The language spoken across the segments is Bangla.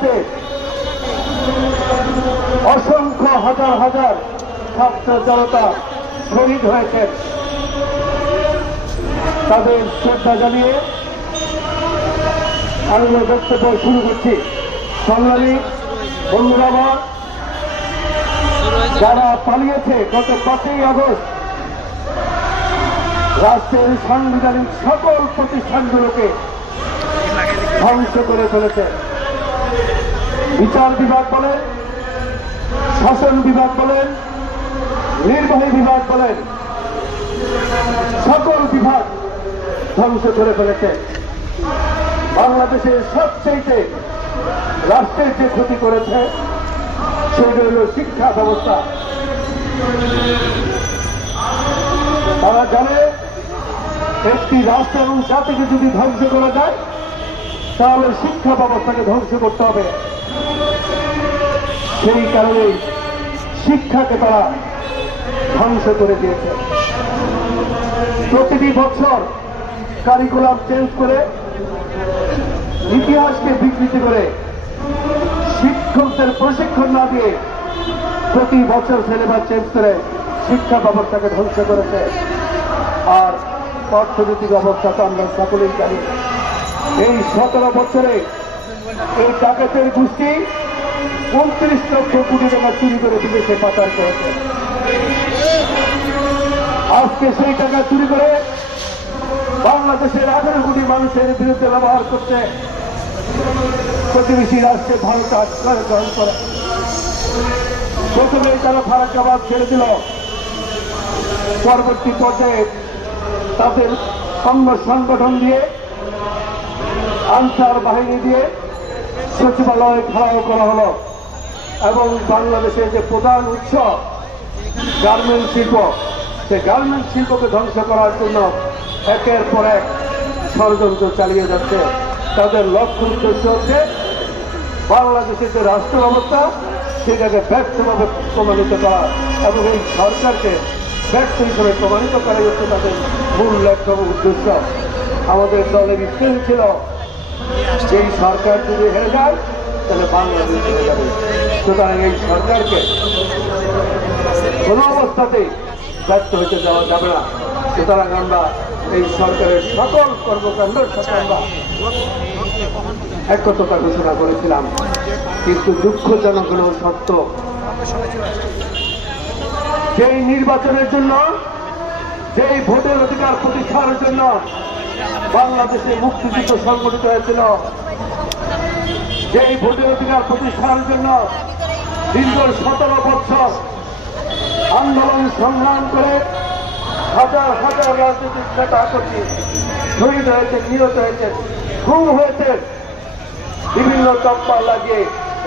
রক্তে অসংখ্য হাজার হাজার ছাত্র জনতা শহীদ হয়েছে। তাদের শ্রদ্ধা জানিয়ে আমি বক্তব্য শুরু করছি। সংগ্রামী বন্ধুরা আমার, যারা পালিয়েছে গত 5ই আগস্ট রাষ্ট্রের সাংবিধানিক সকল প্রতিষ্ঠানগুলোকে ধ্বংস করে ফেলেছে। বিচার বিভাগ বলেন, শাসন বিভাগ বলেন, নির্বাহী বিভাগ বলেন, সকল বিভাগ ধ্বংস করে ফেলেছে। বাংলাদেশের সবচেয়ে রাষ্ট্রের যে ক্ষতি করেছে সেটা হল শিক্ষা ব্যবস্থা। তারা জানে একটি রাষ্ট্র এবং জাতিকে যদি ধ্বংস করা যায় তাহলে শিক্ষা ব্যবস্থাকে ধ্বংস করতে হবে। সেই কারণে শিক্ষাকে তারা ধ্বংস করে দিয়েছে। প্রতিটি বছর কারিকুলাম চেঞ্জ করে, ইতিহাসকে বিকৃতি করে, শিক্ষকদের প্রশিক্ষণ না দিয়ে প্রতি বছর সিলেবাস চেঞ্জ করে শিক্ষা ব্যবস্থাকে ধ্বংস করেছে। আর অর্থনৈতিক অবস্থা তো আমরা সকলেই জানি। এই 17 বছরে এই ডাকাতের গোষ্ঠী 29 লক্ষ কোটি টাকা চুরি করে বিদেশে পাচার করেছে। আজকে সেই টাকা চুরি করে বাংলাদেশের 18 কোটি মানুষের বিরুদ্ধে ব্যবহার করছে প্রতিবেশী রাষ্ট্রে ভারত আশ্রয় গ্রহণ করে। প্রথমে তারা ফারাক্কাবাদ ছেড়ে দিল, পরবর্তী পর্যায়ে তাদের অঙ্গ সংগঠন দিয়ে, আনসার বাহিনী দিয়ে সচিবালয় ঘেরাও করা হলো এবং বাংলাদেশের যে প্রধান উৎস গার্মেন্টস শিল্প, সেই গার্মেন্টস শিল্পকে ধ্বংস করার জন্য একের পর এক ষড়যন্ত্র চালিয়ে যাচ্ছে। তাদের লক্ষ্য উদ্দেশ্য হচ্ছে বাংলাদেশের যে রাষ্ট্র ব্যবস্থা সেটাকে ব্যর্থভাবে প্রমাণিত করা এবং এই সরকারকে ব্যর্থ হিসেবে প্রমাণিত করাই হচ্ছে তাদের মূল লক্ষ্য এবং উদ্দেশ্য। আমাদের দলের বিশ্বাস ছিল যে এই সরকার যদি হেরে যায় তাহলে বাংলাদেশ হেরে যাবে। সুতরাং এই সরকারকে কোনো অবস্থাতেই ব্যর্থ হতে দেওয়া যাবে না। সুতরাং আমরা এই সরকারের সকল কর্মকাণ্ডের সাথে আমরা একত্রতা ঘোষণা করেছিলাম। কিন্তু দুঃখজনক হল সত্য, যেই নির্বাচনের জন্য, যেই ভোটের অধিকার প্রতিষ্ঠার জন্য বাংলাদেশে মুক্তিযুদ্ধ সংগঠিত হয়েছিল, যেই ভোটের অধিকার প্রতিষ্ঠার জন্য দীর্ঘ 17 বছর আন্দোলন সংগ্রাম করে হাজার হাজার রাজনৈতিক নেতা কর্মী শহীদ হয়েছে, নিহত হয়েছে, খুন হয়েছে, বিভিন্ন চম্পা লাগিয়ে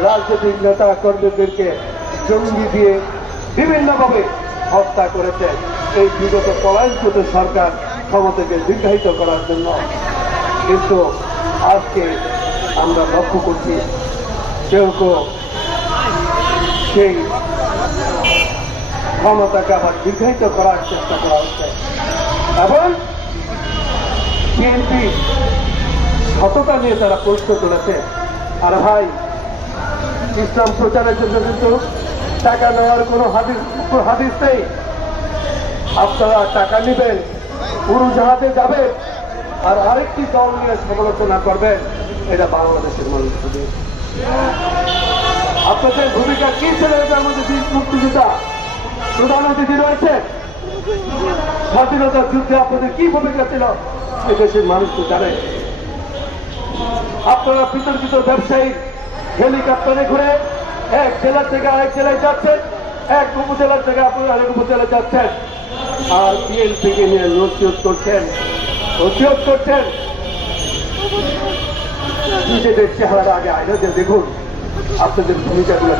রাজনৈতিক নেতা কর্মীদেরকে জঙ্গি দিয়ে বিভিন্নভাবে হত্যা করেছে এই বিগত পলায়নচ্যুত সরকার ক্ষমতাকে দীর্ঘায়িত করার জন্য। কিন্তু আজকে আমরা লক্ষ্য করছি কেউ কেউ সেই ক্ষমতাকে আবার দীর্ঘায়িত করার চেষ্টা করা হচ্ছে এবং বিএনপি সততা নিয়ে তারা প্রশ্ন তুলেছে। আর ভাই, ইসলাম প্রচারের জন্য কিন্তু টাকা নেওয়ার কোনো হাদিস নেই। আপনারা টাকা নেবেন, উড়োজাহাজে যাবেন আর আরেকটি দল নিয়ে সমালোচনা করবেন, এটা বাংলাদেশের মানুষ। আপনাদের ভূমিকা কি ছিল এটার মধ্যে? মুক্তিযোদ্ধা প্রধান অতিথি রয়েছে, স্বাধীনতার যুদ্ধে আপনাদের কি ভূমিকা ছিল এদেশের মানুষ তো জানে। আপনারা বিতর্কিত ব্যবসায়ী হেলিকপ্টারে ঘুরে এক জেলার থেকে আরেক জেলায় যাচ্ছেন, এক উপজেলার থেকে আপনারা আরেক উপজেলায় যাচ্ছেন আর বিএনপিকে নিয়ে নসিহত করছেন, নিজেদের চেহারার আগে আয়না দেখুন আপনাদের ভূমিকাগুলো।